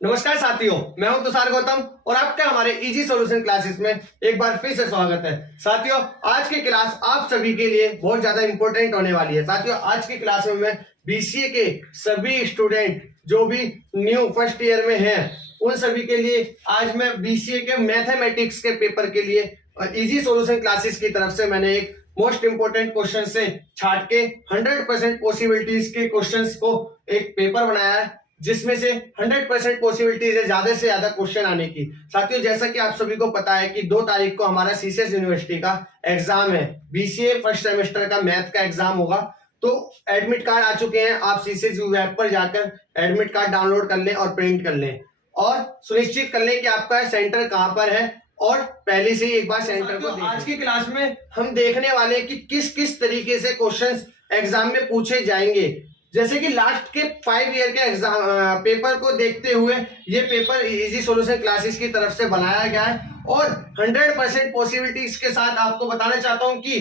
नमस्कार साथियों, मैं हूं तुषार गौतम और आपका हमारे इजी सॉल्यूशन क्लासेस में एक बार फिर से स्वागत है। साथियों, आज की क्लास आप सभी के लिए बहुत ज्यादा इंपॉर्टेंट होने वाली है। साथियों, आज की क्लास में मैं बीसीए के सभी स्टूडेंट जो भी न्यू फर्स्ट ईयर में हैं उन सभी के लिए आज मैं बीसीए के मैथमेटिक्स के पेपर के लिए इजी सॉल्यूशन क्लासेस की तरफ से मैंने एक मोस्ट इंपोर्टेंट क्वेश्चन से छाट के 100% पॉसिबिलिटीज के क्वेश्चंस को एक पेपर बनाया है, जिसमें से 100% पॉसिबिलिटीज है ज्यादा से ज्यादा क्वेश्चन आने की। साथियों, जैसा कि आप सभी को पता है कि 2 तारीख को हमारा सीसीएस यूनिवर्सिटी का एग्जाम है, बीसीए फर्स्ट सेमेस्टर का मैथ का एग्जाम होगा। तो एडमिट कार्ड आ चुके हैं, आप सीसीएस वेब पर जाकर एडमिट कार्ड डाउनलोड कर लें और प्रिंट कर लें और सुनिश्चित कर लें कि आपका सेंटर कहां पर है और पहले से ही एक बार सेंटर को देखें। आज की क्लास में हम देखने वाले हैं कि किस किस तरीके से क्वेश्चंस एग्जाम में पूछे जाएंगे। जैसे कि लास्ट के 5 ईयर के एग्जाम पेपर को देखते हुए ये पेपर इजी सॉल्यूशन क्लासेस की तरफ से बनाया गया है और 100% पॉसिबिलिटीज के साथ आपको बताना चाहता हूं कि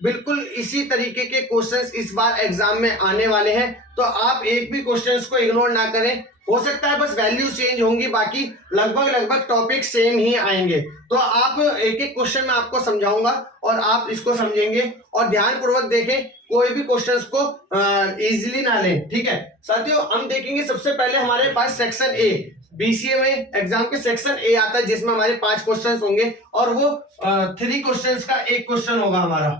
बिल्कुल इसी तरीके के क्वेश्चंस इस बार एग्जाम में आने वाले हैं। तो आप एक भी क्वेश्चंस को इग्नोर ना करें। हो सकता है बस वैल्यू चेंज होंगी, बाकी लगभग टॉपिक सेम ही आएंगे। तो आप एक एक क्वेश्चन में आपको समझाऊंगा और आप इसको समझेंगे और ध्यानपूर्वक देखें, कोई भी क्वेश्चंस को इजीली ना लें। ठीक है साथियों, हम देखेंगे सबसे पहले हमारे पास सेक्शन ए। बीसीए में एग्जाम के सेक्शन ए आता है जिसमें हमारे 5 क्वेश्चंस होंगे और वो 3 क्वेश्चंस का एक क्वेश्चन होगा हमारा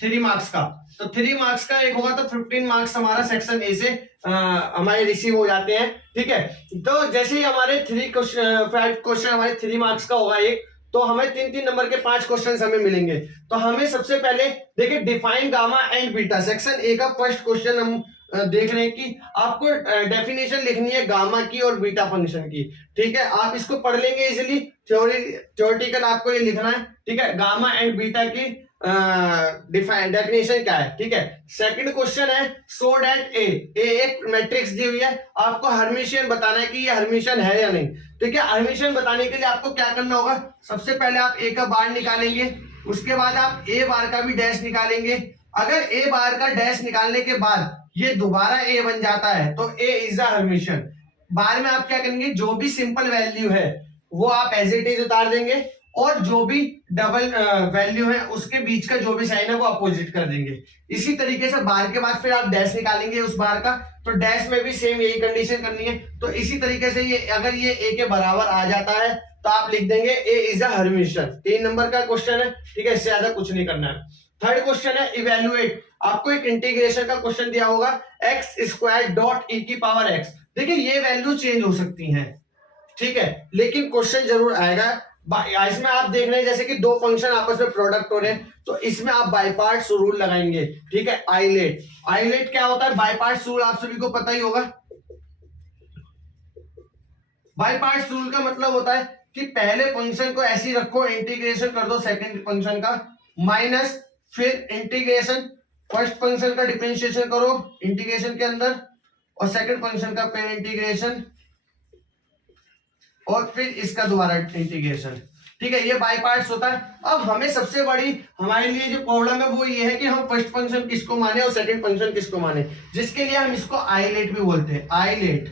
3 मार्क्स का। तो 3 मार्क्स का एक होगा तो 15 मार्क्स हमारा सेक्शन ए से हमारे रिसीव हो जाते हैं। ठीक है, तो जैसे ही हमारे 5 क्वेश्चन हमारे 3 मार्क्स का होगा एक, तो हमें 3 नंबर के 5 क्वेश्चन हमें मिलेंगे। तो हमें सबसे पहले देखिए define gamma and beta. Section A का फर्स्ट क्वेश्चन हम देख रहे हैं कि आपको डेफिनेशन लिखनी है गामा की और बीटा फंक्शन की। ठीक है, आप इसको पढ़ लेंगे इजीली, थ्योरेटिकल आपको ये लिखना है। ठीक है, गामा एंड बीटा की डेफिनेशन क्या है। ठीक है, सेकंड क्वेश्चन है सो डेट ए एक मैट्रिक्स दी हुई है, आपको हर्मिशियन बताना है कि ये हर्मिशियन है या नहीं। ठीक है, हर्मिशियन बताने के लिए आपको क्या करना होगा, सबसे पहले आप ए का बार निकालेंगे, उसके बाद आप ए बार का भी डैश निकालेंगे। अगर ए बार का डैश निकालने के बाद ये दोबारा ए बन जाता है तो ए इज अ हर्मिशियन। बार में आप क्या करेंगे, जो भी सिंपल वैल्यू है वो आप एज इट इज उतार देंगे और जो भी डबल वैल्यू है उसके बीच का जो भी साइन है वो अपोजिट कर देंगे। इसी तरीके से बार के बाद फिर आप डैश निकालेंगे उस बार का, तो डैश में भी सेम यही कंडीशन करनी है। तो इसी तरीके से ये अगर ये ए के बराबर आ जाता है तो आप लिख देंगे ए इज अ हर्मिशियन। 3 नंबर का क्वेश्चन है। ठीक है, इससे ज्यादा कुछ नहीं करना है। थर्ड क्वेश्चन है इवेल्युएट। आपको एक इंटीग्रेशन का क्वेश्चन दिया होगा एक्स स्क्वायर डॉट ई की पावर एक्स। देखिए ये वैल्यू चेंज हो सकती है, ठीक है, लेकिन क्वेश्चन जरूर आएगा। इसमें आप देख रहे हैं जैसे कि 2 फंक्शन आपस में प्रोडक्ट हो रहे हैं, तो इसमें आप बाय पार्ट्स रूल लगाएंगे। ठीक है, आइलेट क्या होता है, बाय पार्ट्स रूल आप सभी को पता ही होगा। बाय पार्ट्स रूल का मतलब होता है कि पहले फंक्शन को ऐसे ही रखो, इंटीग्रेशन कर दो सेकंड फंक्शन का, माइनस फिर इंटीग्रेशन फर्स्ट फंक्शन का डिफरेंशिएशन करो इंटीग्रेशन के अंदर और सेकंड फंक्शन का फिर इंटीग्रेशन और फिर इसका दोबारा इंटीग्रेशन। ठीक है, ये बाय पार्ट्स होता है। अब हमें सबसे बड़ी हमारे लिए जो प्रॉब्लम है वो ये है कि हम फर्स्ट फंक्शन किसको माने और सेकंड फंक्शन किसको माने, जिसके लिए हम इसको आइलेट भी बोलते हैं। आइलेट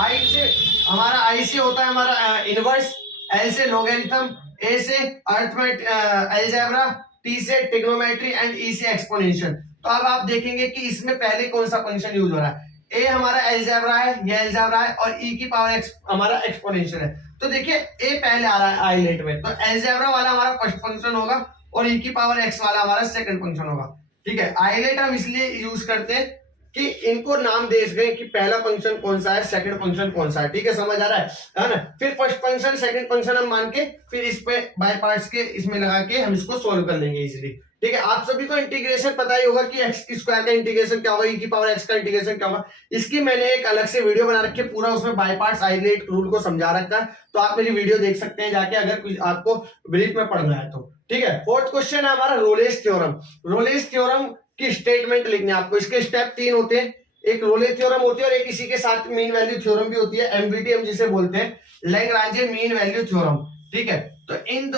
आई से हमारा आई से होता है हमारा इनवर्स, एल से लोगरिथम, ए से अरिथमेटिक अलजेब्रा, टी से ट्रिग्नोमेट्री एंड ई से एक्सपोनेंशियल। तो अब आप देखेंगे कि इसमें पहले कौन सा फंक्शन यूज हो रहा है। ए हमारा अलजेब्रा है, ये अलजेब्रा है और ई की पावर एक्स हमारा एक्सपोनेंशियल है। तो देखिए ए पहले आ रहा है आइलेट में, तो अलजेब्रा वाला हमारा फर्स्ट फंक्शन होगा और ई की पावर एक्स वाला हमारा सेकंड फंक्शन होगा। ठीक है, आइलेट हम इसलिए यूज करते हैं कि इनको नाम दे सकें कि पहला फंक्शन कौन सा है, सेकंड फंक्शन कौन सा है। ठीक है, समझ आ रहा है ना। फिर फर्स्ट फंक्शन सेकंड फंक्शन हम मान के फिर इस पे बाय पार्ट्स के इसमें लगा के हम इसको सोल्व कर लेंगे इजीली। ठीक है, आप सभी को इंटीग्रेशन पता ही होगा कि एक्स स्क्वायर का इंटीग्रेशन क्या होगा, ई की पावर एक्स का इंटीग्रेशन क्या होगा। इसकी मैंने एक अलग से वीडियो बना रखी है, पूरा उसमें बाय पार्ट्स आइलेट रूल को समझा रखा है, तो आप मेरी वीडियो देख सकते हैं जाके अगर कुछ आपको ब्रीफ में पढ़ना है तो। ठीक है, फोर्थ क्वेश्चन है हमारा रोलेस थ्योरम। रोलेस थ्योरम की स्टेटमेंट लिखनी है आपको। इसके स्टेप 3 होते हैं, एक रोले थ्योरम होती है और एक इसी के साथ मीन वैल्यू थ्योरम भी होती है, एमवीटी हम जिसे बोलते हैं, लैग्रांजे मीन वैल्यू थ्योरम। ठीक है, तो इन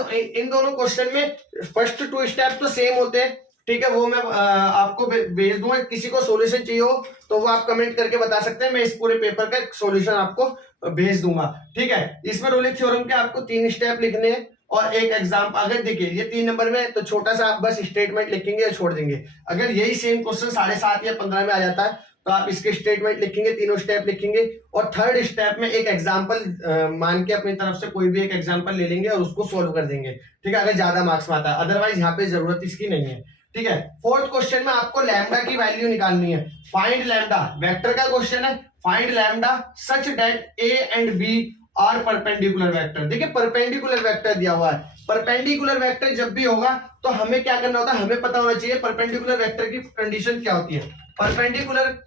दोनों क्वेश्चन में फर्स्ट 2 स्टेप तो सेम होते हैं, ठीक है, वो मैं आपको भेज दूंगा। किसी को सॉल्यूशन चाहिए हो तो वो आप कमेंट करके बता सकते हैं, मैं इस पूरे पेपर का सॉल्यूशन आपको भेज दूंगा। ठीक है, इसमें रोलिक थ्योरम के आपको 3 स्टेप लिखने हैं और एक एग्जाम। अगर देखिए ये 3 नंबर में तो छोटा सा आप बस स्टेटमेंट लिखेंगे और छोड़ देंगे। अगर यही सेम क्वेश्चन 7.5 या 15 में आ जाता है तो आप इसके स्टेटमेंट लिखेंगे, तीनों स्टेप लिखेंगे और थर्ड स्टेप में एक एग्जाम्पल मान के अपनी तरफ से कोई भी एक एग्जाम्पल ले लेंगे और उसको सोल्व कर देंगे। ठीक है, अगर ज्यादा मार्क्स में आता है, अदरवाइज यहाँ पे जरूरत इसकी नहीं है। ठीक है, फोर्थ क्वेश्चन में आपको लैम्डा की वैल्यू निकालनी है। फाइंड लैम्डा, वेक्टर का क्वेश्चन है। Find lambda such that A and B are perpendicular vector. देखिए परपेंडिकुलर वेक्टर दिया हुआ है, परपेंडिकुलर वेक्टर जब भी होगा तो हमें क्या करना होता है, हमें पता होना चाहिए परपेंडिकुलर वेक्टर की कंडीशन क्या होती है। परपेंडिकुलर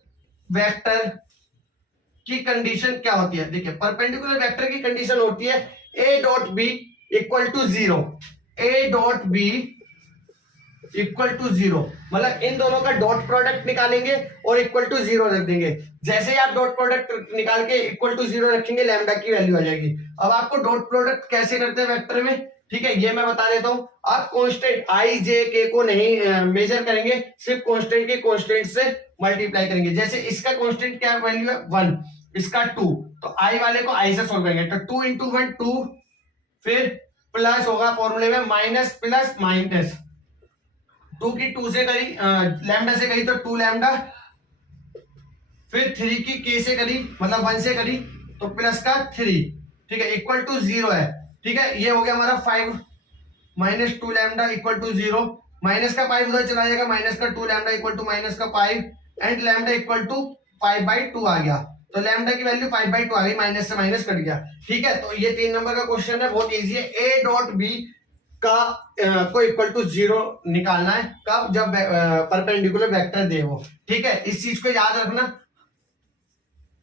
वेक्टर की कंडीशन क्या होती है, देखिए परपेंडिकुलर वेक्टर की कंडीशन होती है A dot B equal to 0, A dot B equal to 0, मतलब इन दोनों का डॉट प्रोडक्ट निकालेंगे और इक्वल टू 0 रख देंगे। जैसे ही आप डॉट प्रोडक्ट निकाल के इक्वल टू 0 रखेंगे लैम्डा की वैल्यू आ जाएगी। अब आपको डॉट प्रोडक्ट कैसे करते हैं वेक्टर में, ठीक है, ये मैं बता देता हूं। आप कांस्टेंट आई जे के को नहीं मेजर करेंगे, सिर्फ कांस्टेंट के कांस्टेंट से मल्टीप्लाई करेंगे। जैसे इसका कांस्टेंट क्या वैल्यू है 1, इसका 2, तो आई वाले को आई से सोल्व करेंगे तो 2 इंटू 1 2, फिर प्लस होगा फॉर्मूले में माइनस प्लस माइनस, 2 की 2 से करी लैम्डा से करी तो 2 लैम्डा, फिर 3 की के से करी मतलब 1 से करी तो प्लस का 3, ठीक है, इक्वल टू 0 है। ठीक है, ये हो गया हमारा 5 minus 2 lambda equal to 0, minus का 5 उधर चला जाएगा, माइनस का 2 लैम्डा इक्वल टू माइनस का 5 एंड लैम्डा इक्वल टू 5/2 आ गया। तो लैम्डा की वैल्यू 5/2 आ गई, माइनस से माइनस कट गया। ठीक है, तो ये 3 नंबर का क्वेश्चन है, बहुत इजी है। ए डॉट बी का को इक्वल टू 0 निकालना है कब, जब परपेंडिकुलर वेक्टर दे वो। ठीक है, इस चीज को याद रखना।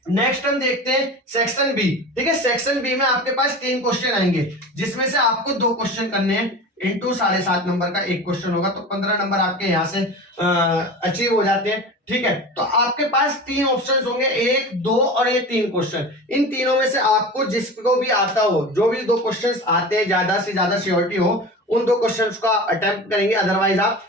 नेक्स्ट हम देखते हैं सेक्शन बी। ठीक है, सेक्शन बी में आपके पास 3 क्वेश्चन आएंगे जिसमें से आपको 2 क्वेश्चन करने हैं, इंटू 7.5 नंबर का एक क्वेश्चन होगा, तो 15 नंबर आपके यहां से अचीव हो जाते हैं। ठीक है, तो आपके पास 3 ऑप्शंस होंगे, 1 2 और ये 3 क्वेश्चन। इन तीनों में से आपको जिसको भी आता हो, जो भी 2 क्वेश्चन आते हैं ज्यादा से ज्यादा श्योरिटी हो, उन 2 क्वेश्चन का अटेम्प्ट करेंगे, अदरवाइज आप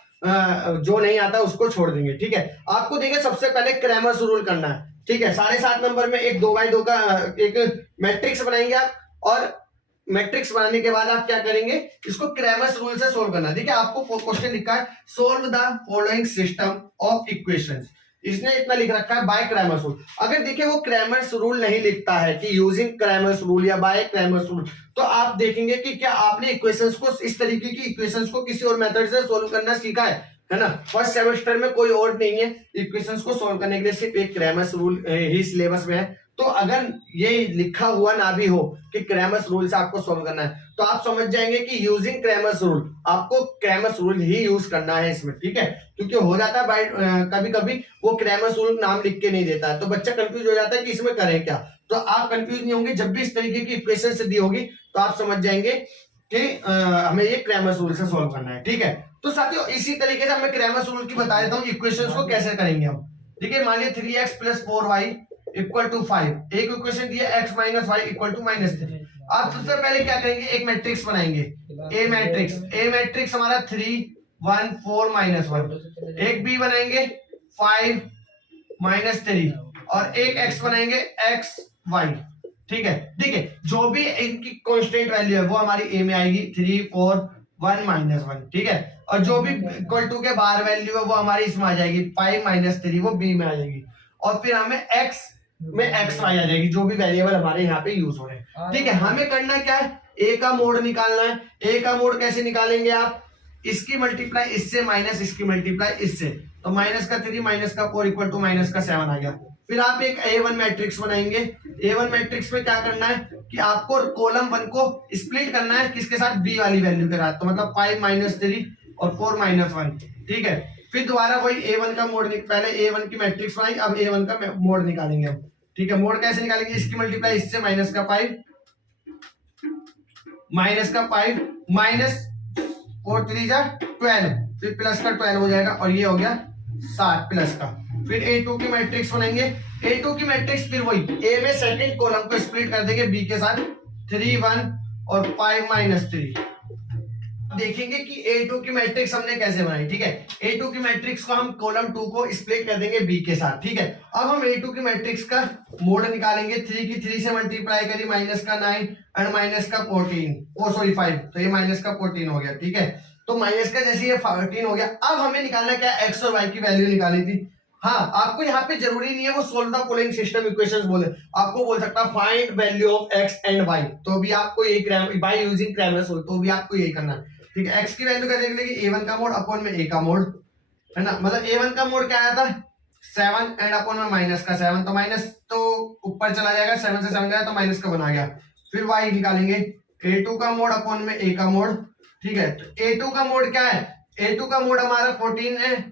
जो नहीं आता उसको छोड़ देंगे। ठीक है, आपको देखिए सबसे पहले क्रैमर्स रूल करना है। ठीक है, 7.5 नंबर में एक 2x2 का एक मैट्रिक्स बनाएंगे आप, और मैट्रिक्स बनाने के बाद आप क्या करेंगे, इसको क्रैमर्स रूल से सोल्व करना है। देखिए आपको क्वेश्चन लिखा है solve the following system of equations, इसने इतना लिख रखा है बाय क्रैमर्स रूल। अगर देखिए वो क्रैमर्स रूल नहीं लिखता है कि यूजिंग क्रैमर्स रूल या बाय क्रैमर्स रूल, तो आप देखेंगे कि क्या आपने इक्वेशंस को, इस तरीके की इक्वेशंस को किसी और मेथड से सोल्व करना सीखा है ना। फर्स्ट सेमेस्टर में कोई और नहीं है इक्वेशंस को सोल्व करने के लिए, सिर्फ एक क्रैमर्स रूल ही सिलेबस में है। तो अगर ये लिखा हुआ ना भी हो कि क्रैमर्स रूल से आपको सोल्व करना है, तो आप समझ जाएंगे कि यूजिंग क्रैमर्स रूल, आपको क्रैमर्स रूल ही यूज करना है इसमें। ठीक है, क्योंकि हो जाता है बाय कभी कभी वो क्रैमर्स रूल नाम लिख के नहीं देता है, तो बच्चा कंफ्यूज हो जाता है कि इसमें करें क्या। तो आप कंफ्यूज नहीं होंगे, जब भी इस तरीके की इक्वेशन से दी होगी तो आप समझ जाएंगे कि हमें ये क्रैमर्स रूल से सोल्व करना है। ठीक है, तो साथियों इसी तरीके से मैं क्रैमर्स रूल की बता देता हूँ इक्वेशंस को कैसे करेंगे हम। ठीक है, मान लिया 3x + 4y इक्वल टू 5, एक इक्वेशन दिया x - y इक्वल टू -3। आप सबसे पहले क्या करेंगे, एक मैट्रिक्स बनाएंगे, ए मैट्रिक्स हमारा 3 1 4 -1, एक बी बनाएंगे 5 -3 और एक x बनाएंगे x y। ठीक है, देखिए जो भी इनकी कांस्टेंट वैल्यू है वो हमारी ए में आएगी 3 4 1 -1। ठीक है, और जो भी इक्वल टू के बाहर वैल्यू है वो हमारी इसमें आ जाएगी 5 -3, वो बी में आ जाएगी, और फिर हमें x में x y आ जाएगी, जो भी वेरिएबल हमारे यहाँ पे यूज हो रहे हैं। ठीक है, हमें करना क्या है, a का मोड निकालना है। a का मोड कैसे निकालेंगे आप, इसकी मल्टीप्लाई इससे माइनस इसकी मल्टीप्लाई इससे, तो माइनस का 3 माइनस का 4 इक्वल टू माइनस का 7 आ गया। फिर आप एक A1 मैट्रिक्स बनाएंगे। A1 मैट्रिक्स में क्या करना है कि आपको कॉलम 1 को स्प्लिट करना है किसके साथ, b वाली वैल्यू के साथ, तो मतलब 5 - 3 और 4 - 1। ठीक है, फिर दोबारा वही A1 का मोड, पहले A1 की मैट्रिक्स बनाई, अब A1 का मोड निकालेंगे हम। ठीक है, मोड कैसे निकालेंगे, इसकी मल्टीप्लाई इससे माइनस का 5 -4 3 12, फिर प्लस का 12 हो जाएगा, और ये हो गया 7 प्लस का। फिर A2 की मैट्रिक्स बनाएंगे। A2 की मैट्रिक्स फिर वही A में सेकंड कॉलम को स्प्लिट कर देंगे B के साथ, 3 1 और 5 - 3, देखेंगे कि A2 की मैट्रिक्स हमने कैसे बनाई। ठीक है, A2 की मैट्रिक्स को हम कॉलम 2 को स्प्लिट कर देंगे B के साथ। ठीक है, अब हम A2 की मैट्रिक्स का मोड निकालेंगे। 3 की 3 से मल्टीप्लाई करी, माइनस का 9 एंड माइनस का 14 5, तो ये माइनस का 14 हो गया। ठीक है, तो माइनस का जैसे ये 14 हो गया। अब हमें निकालना क्या, एक्स और वाई की वैल्यू निकालनी थी। हाँ, आपको यहाँ पे जरूरी नहीं है वो solve the following system equations बोले, आपको बोल सकता है find value of X and Y, तो भी आपको यही बाय यूजिंग क्रैमर्स रूल, तो भी आपको यही करना है। ठीक है, एक्स की वैल्यू कैसे निकलेगी, a1 का मोड अपॉन में a का मोड, है ना। मतलब a1 का मोड क्या आया था 7 एंड अपॉन में माइनस का 7, तो माइनस तो ऊपर चला जाएगा, 7 से 7 गया तो माइनस का बना गया। फिर y निकालेंगे, a2 का मोड अपॉन में a का मोड। ठीक है, तो a2 का मोड क्या है, a2 का मोड हमारा 14 है,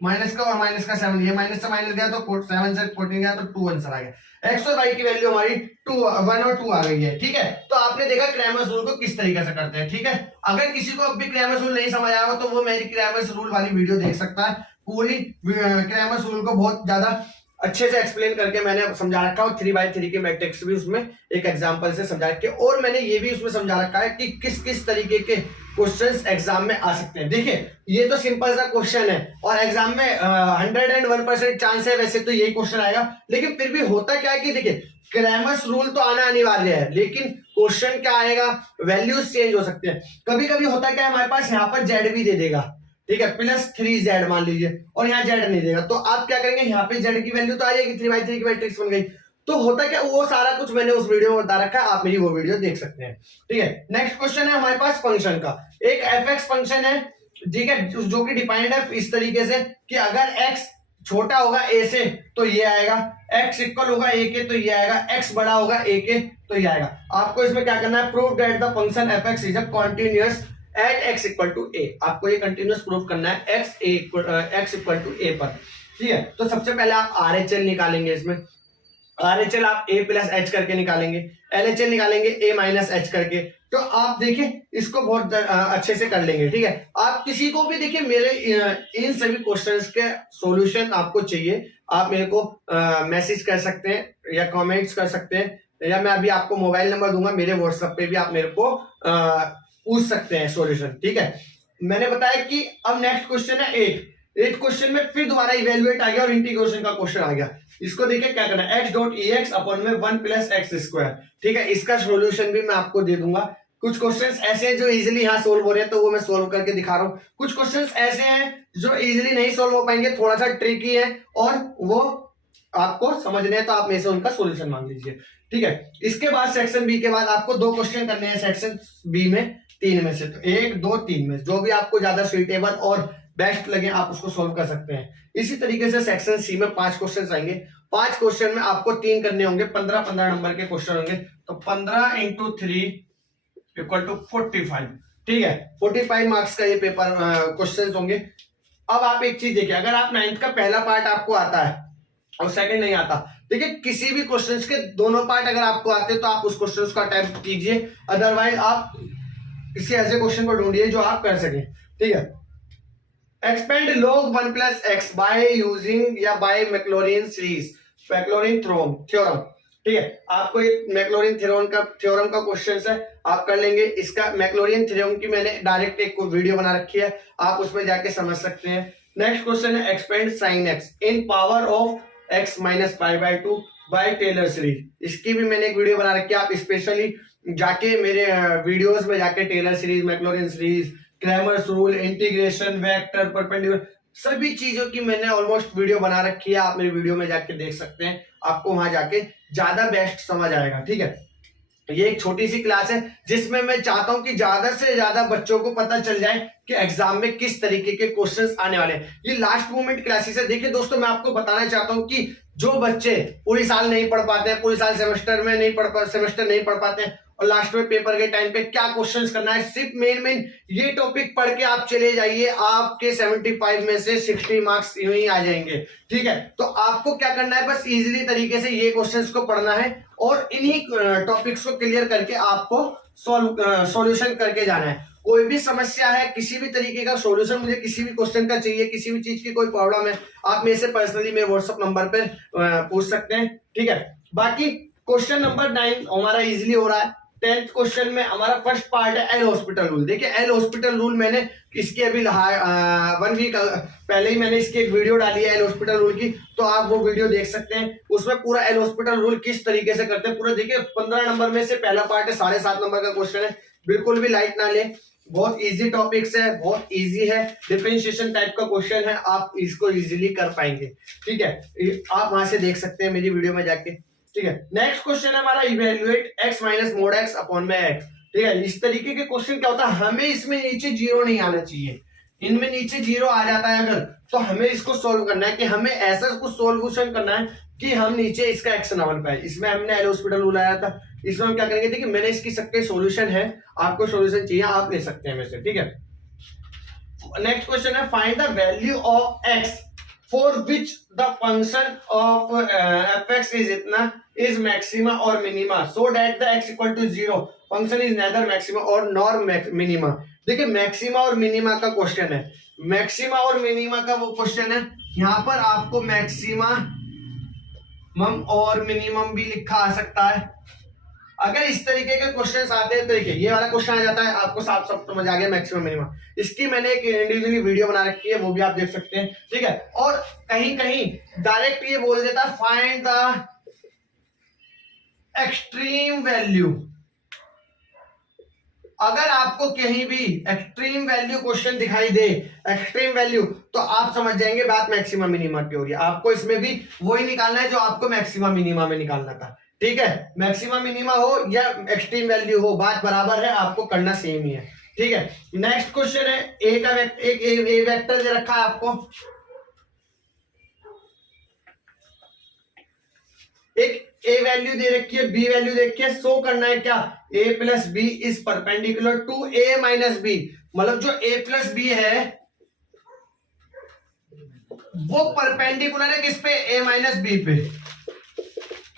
माइनस का और माइनस का 7, ये माइनस से माइनस गया तो 7 से 14 गया तो 2 आंसर आ गया। एक्स और वाई की वैल्यू हमारी 1 और 2 आ गई है। ठीक है, तो आपने देखा क्रैमर्स रूल को किस तरीके से करते हैं। ठीक है, अगर किसी को अब भी क्रैमर्स रूल नहीं समझ आया हो तो वो मेरी क्रैमर्स रूल वाली वीडियो देख सकता है। पूरी क्रैमर्स रूल को बहुत ज्यादा अच्छे से एक्सप्लेन करके मैंने समझा रखा है, 3x3 की मैट्रिक्स भी उसमें एक एग्जांपल से समझा रखे, और मैंने ये भी उसमें समझा रखा है कि किस किस तरीके के क्वेश्चंस एग्जाम में आ सकते हैं। देखिए, ये तो सिंपल सा क्वेश्चन है और एग्जाम में 101% चांस है वैसे तो यही क्वेश्चन आएगा, लेकिन फिर भी होता क्या है कि देखिए क्रैमर्स रूल तो आना अनिवार्य है, लेकिन क्वेश्चन क्या आएगा, वैल्यूज चेंज हो सकते हैं। कभी कभी होता क्या है, हमारे पास यहाँ पर जेड भी दे देगा, ठीक है, +3z मान लीजिए, और यहाँ z नहीं देगा, तो आप क्या करेंगे, यहाँ पे z की वैल्यू तो आ जाएगी, 3/3 की मैट्रिक्स बन गई। तो होता क्या, वो सारा कुछ मैंने उस वीडियो में बता रखा है, आप मेरी वो वीडियो देख सकते हैं। ठीक है, नेक्स्ट क्वेश्चन है हमारे पास फंक्शन का। एक fx फंक्शन है, ठीक है, जो कि डिफाइंड है इस तरीके से कि अगर x छोटा होगा a से तो ये आएगा, x इक्वल होगा a के तो ये आएगा, x बड़ा होगा a के तो ये आएगा। आपको इसमें क्या करना है, prove that the function fx is a continuous at x equal to a। आपको ये कंटिन्यूअस प्रूफ करना है x इक्वल टू a पर। ठीक है, तो सबसे पहले आप RHL निकालेंगे, इसमें RHL आप a प्लस h करके निकालेंगे, LHL निकालेंगे a माइनस h करके। तो आप देखिए इसको बहुत अच्छे से कर लेंगे। ठीक है, आप किसी को भी देखिए मेरे इन सभी क्वेश्चंस के सॉल्यूशन आपको चाहिए, आप मेरे को मैसेज कर सकते हैं या कमेंट्स कर सकते हैं, या मैं अभी आपको मोबाइल नंबर दूंगा, मेरे व्हाट्सएप पे भी आप मेरे को पूछ सकते हैं सॉल्यूशन। ठीक है, मैंने बताया कि अब नेक्स्ट क्वेश्चन है 8 क्वेश्चन में फिर दोबारा इवेल्युएट आ गया और इंटीग्रेशन का क्वेश्चन आ गया। इसको देखिए क्या करना है, x.ex अपॉन में 1 + x²। ठीक है, इसका सॉल्यूशन भी मैं आपको दे दूंगा। कुछ क्वेश्चंस ऐसे हैं जो इजीली यहाँ सोल्व हो रहे हैं, तो वो मैं सोल्व करके दिखा रहा हूँ। कुछ क्वेश्चंस ऐसे हैं जो इजीली नहीं सोल्व हो पाएंगे, थोड़ा सा ट्रिकी है और वो आपको समझने हैं, तो आप मेरे से उनका सॉल्यूशन मांग लीजिए। ठीक है, इसके बाद सेक्शन बी के बाद आपको 2 क्वेश्चन करने हैं सेक्शन बी में, 3 में से, तो 1 2 3 में जो भी आपको ज्यादा सुइटेबल और बेस्ट लगे आप उसको सोल्व कर सकते हैं। इसी तरीके से सेक्शन सी में 5 क्वेश्चन आएंगे, 5 क्वेश्चन में आपको 3 करने होंगे, 15 नंबर के क्वेश्चन होंगे, तो 15 × 3 = 45। ठीक है, 45 मार्क्स का ये पेपर क्वेश्चन होंगे। अब आप एक चीज देखिए, अगर आप 9th का पहला पार्ट आपको आता है और सेकंड नहीं आता, देखिए किसी भी क्वेश्चंस के दोनों पार्ट अगर आपको आते हैं तो आप उस क्वेश्चंस को अटेम्प्ट कीजिए, अदरवाइज आप किसी ऐसे क्वेश्चन को ढूंढिए जो आप कर सकें। ठीक है, expand log 1 + x by using या by Maclaurin series, Maclaurin theorem. ठीक है, आपको ये मैक्लॉरिन थ्योरम का क्वेश्चन है, आप कर लेंगे। इसका मैक्लॉरिन थ्योरम की मैंने डायरेक्ट एक वीडियो बना रखी है, आप उसमें जाके समझ सकते हैं। नेक्स्ट क्वेश्चन है expand sin x in power of x - π/2 by Taylor series. इसकी भी मैंने एक वीडियो बना रखी है, आप स्पेशली जाके मेरे वीडियोस में जाके Taylor series, Maclaurin series, Cramer's rule, integration, vector, perpendicular, सभी चीजों की मैंने ऑलमोस्ट वीडियो बना रखी है, आप मेरी वीडियो में जाके देख सकते हैं, आपको वहां जाके ज्यादा बेस्ट समझ आएगा। ठीक है, ये एक छोटी सी क्लास है जिसमें मैं चाहता हूं कि ज्यादा से ज्यादा बच्चों को पता चल जाए कि एग्जाम में किस तरीके के क्वेश्चंस आने वाले हैं। ये लास्ट मोमेंट क्लासेस है। देखिए दोस्तों, मैं आपको बताना चाहता हूं कि जो बच्चे पूरी साल नहीं पढ़ पाते हैं, पूरी साल सेमेस्टर नहीं पढ़ पाते हैं, और लास्ट में पेपर के टाइम पे क्या क्वेश्चंस करना है, सिर्फ मेन ये टॉपिक पढ़ के आप चले जाइए, आपके 75 में से 60 मार्क्स यूं ही आ जाएंगे। ठीक है, तो आपको क्या करना है, बस इजीली तरीके से ये क्वेश्चंस को पढ़ना है और इन्हीं टॉपिक्स को क्लियर करके आपको सॉल्यूशन करके जाना है। कोई भी समस्या है, किसी भी तरीके का सॉल्यूशन मुझे किसी भी क्वेश्चन का चाहिए, किसी भी चीज की कोई प्रॉब्लम है, आप मेरे से पर्सनली मेरे व्हाट्सएप नंबर पर पूछ सकते हैं। ठीक है, बाकी क्वेश्चन नंबर 9 हमारा इजीली हो रहा है, 10th क्वेश्चन में हमारा फर्स्ट पार्ट है एल हॉस्पिटल रूल। देखिए एल हॉस्पिटल रूल मैंने इसकी अभी 1 वीक पहले ही मैंने इसकी एक वीडियो डाली है एल हॉस्पिटल रूल की, तो आप वो वीडियो देख सकते हैं। उसमें पूरा एल हॉस्पिटल रूल किस तरीके से करते हैं पूरा देखिए। 15 नंबर में से पहला पार्ट है, 7.5 नंबर का क्वेश्चन है, बिल्कुल भी लाइट ना ले, बहुत इजी टॉपिक्स है, बहुत इजी है, डिफरेंशिएशन टाइप का क्वेश्चन है, आप इसको इजीली कर पाएंगे। ठीक है, आप वहां से देख सकते हैं मेरी वीडियो में जाके। ठीक है, नेक्स्ट क्वेश्चन है हमारा evaluate x minus mode x upon में x। ठीक है, इस तरीके के क्वेश्चन क्या होता है, हमें इसमें नीचे जीरो नहीं आना चाहिए, इनमें नीचे जीरो आ जाता है अगर, तो हमें इसको सोल्व करना है कि हमें ऐसा कुछ सोल्यूशन करना है कि हम नीचे इसका x ना बन पाए। इसमें हमने एल हॉस्पिटल रूल आया था, इसमें हम क्या करेंगे, देखिए मैंने इसकी सबके सॉल्यूशन है, आपको सॉल्यूशन चाहिए आप ले सकते हैं वैसे। ठीक है, नेक्स्ट क्वेश्चन है find the value of x for which the function of fx is इतना इज मैक्सिमा और minima so that the x equal to 0 function is neither maxima और नॉर मिनिमा। देखिए मैक्सिमा और मिनिमा का question है, maxima और minima का वो क्वेश्चन है, यहां पर आपको मैक्सिमा और मिनिमम भी लिखा आ सकता है। अगर इस तरीके के क्वेश्चंस आते हैं तो देखिए ये वाला क्वेश्चन आ जाता है, आपको साफ साफ समझ आ गया मैक्सिमम मिनिमम। इसकी मैंने एक इंडिविजुअली वीडियो बना रखी है, वो भी आप देख सकते हैं। ठीक है, और कहीं कहीं डायरेक्ट ये बोल देता है फाइंड द एक्सट्रीम वैल्यू। अगर आपको कहीं भी एक्सट्रीम वैल्यू क्वेश्चन दिखाई दे, एक्सट्रीम वैल्यू, तो आप समझ जाएंगे बात मैक्सिमम मिनिमा की हो रही है। आपको इसमें भी वही निकालना है जो आपको मैक्सिमम मिनिमा में निकालना था। ठीक है, मैक्सिमम मिनिमा हो या एक्सट्रीम वैल्यू हो, बात बराबर है, आपको करना सेम ही है। ठीक है, नेक्स्ट क्वेश्चन है ए का एक वेक्टर दे रखा है आपको, एक ए वैल्यू दे रखी है, बी वैल्यू दे रखी है, शो करना है क्या, A plus B is perpendicular to A minus B. मतलब जो ए प्लस बी है वो परपेंडिकुलर है किस पे, ए माइनस बी पे।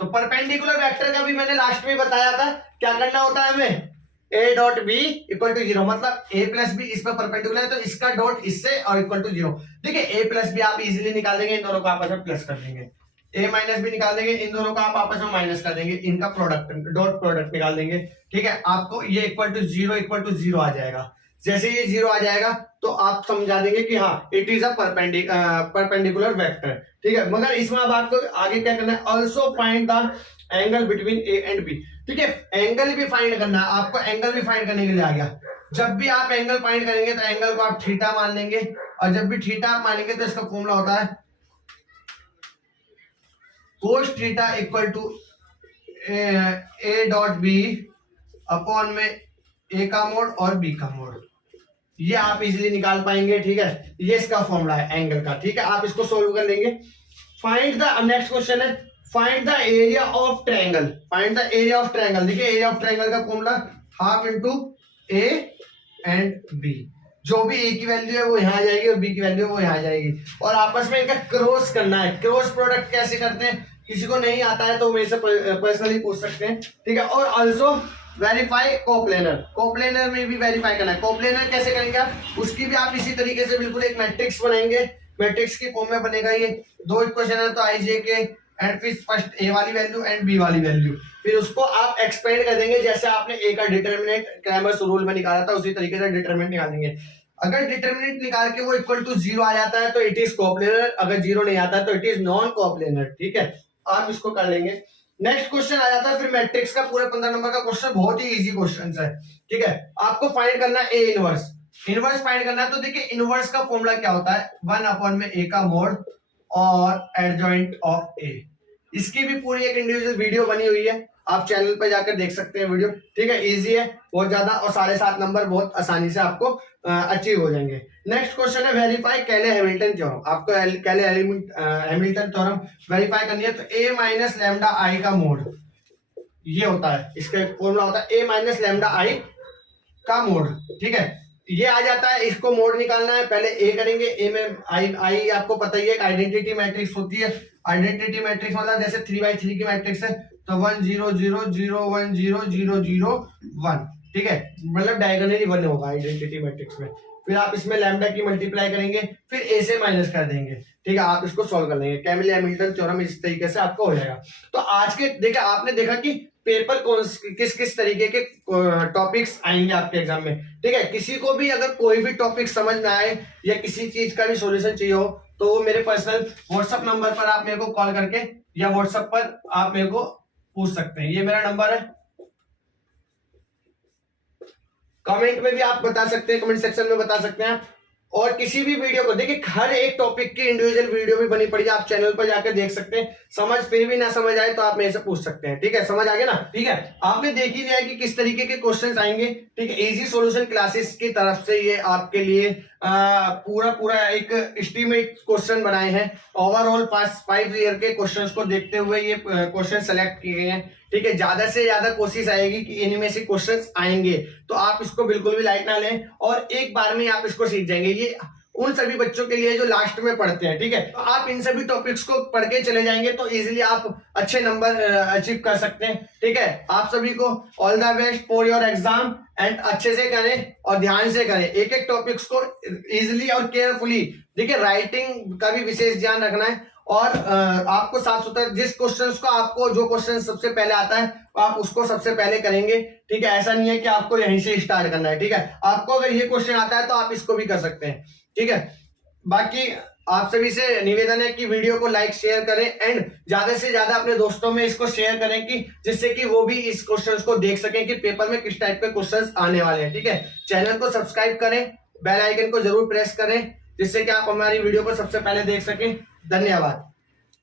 तो परपेंडिकुलर वेक्टर का भी मैंने लास्ट में बताया था, क्या करना होता है हमें, A dot B equal to 0, मतलब ए प्लस बी इस पर परपेंडिकुलर है तो इसका डॉट इससे और इक्वल टू 0। देखिए ए प्लस बी आप इजीली निकाल देंगे, इन दोनों को आपस में प्लस कर देंगे, ए माइनस बी निकाल देंगे, इन दोनों का आप आपस में माइनस कर देंगे, इनका प्रोडक्ट डॉट प्रोडक्ट निकाल देंगे। ठीक है, आपको ये इक्वल टू 0 आ जाएगा। जैसे ये 0 आ जाएगा तो आप समझा देंगे कि हाँ it is a perpendicular vector. ठीक है, मगर इसमें अब आपको आगे क्या करना है, also find the angle between A and B. ठीक है, एंगल भी फाइंड करना है आपको, एंगल भी फाइंड करने के लिए आ गया। जब भी आप एंगल फाइंड करेंगे तो एंगल को आप थीटा मान लेंगे, और जब भी थीटा आप मानेंगे तो इसका फॉर्मूला होता है cos theta equal to A dot B upon में ए का मोड और बी का मोड। ये आप इजीली निकाल पाएंगे। ठीक है, ये इसका फॉर्मूला है एंगल का। ठीक है, आप इसको सोल्व कर लेंगे। फाइंड द नेक्स्ट क्वेश्चन है find the area of triangle, find the area of triangle. देखिए एरिया ऑफ ट्रायंगल का formula half into A and B, जो भी ए की वैल्यू है वो यहाँ आ जाएगी और बी की वैल्यू वो यहाँ आ जाएगी, और आपस में इनका क्रॉस करना है। क्रॉस प्रोडक्ट कैसे करते हैं, किसी को नहीं आता है तो मेरे से पर्सनली पूछ सकते हैं। ठीक है, और ऑल्सो वेरीफाई कोप्लेनर, कोप्लेनर में भी वेरीफाई करना है। कोप्लेनर कैसे करेंगे आप, उसकी भी आप इसी तरीके से बिल्कुल एक मैट्रिक्स बनाएंगे, मैट्रिक्स की फॉर्म में बनेगा। ये दो इक्वेशन है तो आई जे के एंड फिर फर्स्ट ए वाली वैल्यू एंड बी वाली वैल्यू, फिर उसको आप एक्सपेंड कर देंगे जैसे आपने ए का डिटर्मिनेंट क्रैमर्स रूल में निकाला था उसी तरीके से डिटर्मिनेंट निकाल देंगे। अगर डिटर्मिनेंट निकाल के वो इक्वल टू 0 आ जाता है तो इट इज कोप्लेनर, अगर 0 नहीं आता है तो इट इज नॉन कोप्लेनर। ठीक है, आप इसको कर लेंगे। नेक्स्ट क्वेश्चन आ जाता है फिर मैट्रिक्स का, पूरे 15 नंबर का क्वेश्चन, बहुत ही इजी क्वेश्चन है। ठीक है, आपको फाइंड करना है ए इनवर्स, इनवर्स फाइंड करना है। तो देखिए इनवर्स का फॉर्मूला क्या होता है, 1 अपॉन में ए का मोड और एडजॉइंट ऑफ ए। इसकी भी पूरी एक इंडिविजुअल वीडियो बनी हुई है, आप चैनल पर जाकर देख सकते हैं वीडियो। ठीक है, इजी है बहुत ज्यादा, और 7.5 नंबर बहुत आसानी से आपको अचीव हो जाएंगे। नेक्स्ट क्वेश्चन है वेरीफाई कैले हैमिल्टन थ्योरम। आपको कैले हैमिल्टन थ्योरम वेरीफाई करनी है। तो ए माइनस लैम्डा आई का मोड ये होता है, इसका फॉर्मूला होता है ए माइनस लैम्डा आई का मोड। ठीक है, ये आ जाता है, इसको मोड निकालना है। पहले ए करेंगे, ए में आई आपको पता ही है, आइडेंटिटी मैट्रिक्स होती है। आइडेंटिटी मैट्रिक्स मतलब जैसे 3x3 की मैट्रिक्स है तो 1 0 0 0 1 0 0 0 1। ठीक है, मतलब डायगोनली 1 होगा आइडेंटिटी मैट्रिक्स में। फिर आप इसमें लैम्डा की मल्टीप्लाई करेंगे, फिर ए से माइनस कर देंगे। ठीक है, आप इसको सॉल्व कर लेंगे। कैले हैमिल्टन थ्योरम इस तरीके से आपको हो जाएगा। तो आज के देखिए आपने देखा कि पेपर किस किस तरीके के टॉपिक्स आएंगे आपके एग्जाम में। ठीक है, किसी को भी अगर कोई भी टॉपिक समझ में आए या किसी चीज का भी सॉल्यूशन चाहिए हो तो वो मेरे पर्सनल व्हाट्सएप नंबर पर आप मेरे को कॉल करके या व्हाट्सएप पर आप मेरे को पूछ सकते हैं। ये मेरा नंबर है। कमेंट में भी आप बता सकते हैं, कमेंट सेक्शन में बता सकते हैं। और किसी भी वीडियो को देखिए, हर एक टॉपिक की इंडिविजुअल वीडियो भी बनी पड़ी है, आप चैनल पर जाकर देख सकते हैं। समझ फिर भी ना समझ आए तो आप मेरे से पूछ सकते हैं। ठीक है, समझ आ गया ना। ठीक है, आपने देख ही लिया कि किस तरीके के क्वेश्चंस आएंगे। ठीक है, इजी सॉल्यूशन क्लासेस की तरफ से ये आपके लिए पूरा एक एस्टीमेट क्वेश्चन बनाए हैं। ओवरऑल पास 5 ईयर के क्वेश्चंस को देखते हुए ये क्वेश्चन सेलेक्ट किए गए हैं। ठीक है, ज्यादा से ज्यादा कोशिश आएगी कि इनमें से क्वेश्चंस आएंगे, तो आप इसको बिल्कुल भी लाइट ना लें और एक बार में आप इसको सीख जाएंगे। ये उन सभी बच्चों के लिए जो लास्ट में पढ़ते हैं। ठीक है, तो आप इन सभी टॉपिक्स को पढ़ के चले जाएंगे तो इजीली आप अच्छे नंबर अचीव कर सकते हैं। ठीक है, आप सभी को all the best for your exam and अच्छे से करें और ध्यान से करें। एक एक टॉपिक्स को इजीली और केयरफुली। देखिए, राइटिंग का भी विशेष ध्यान रखना है और आपको साफ सुथरा जिस क्वेश्चंस को आपको जो क्वेश्चन सबसे पहले आता है आप उसको सबसे पहले करेंगे। ठीक है, ऐसा नहीं है कि आपको यहीं से स्टार्ट करना है। ठीक है, आपको अगर ये क्वेश्चन आता है तो आप इसको भी कर सकते हैं। ठीक है, बाकी आप सभी से निवेदन है कि वीडियो को लाइक शेयर करें एंड ज्यादा से ज्यादा अपने दोस्तों में इसको शेयर करें कि जिससे कि वो भी इस क्वेश्चंस को देख सकें कि पेपर में किस टाइप के क्वेश्चंस आने वाले हैं। ठीक है, चैनल को सब्सक्राइब करें, बेल आइकन को जरूर प्रेस करें जिससे कि आप हमारी वीडियो को सबसे पहले देख सकें। धन्यवाद।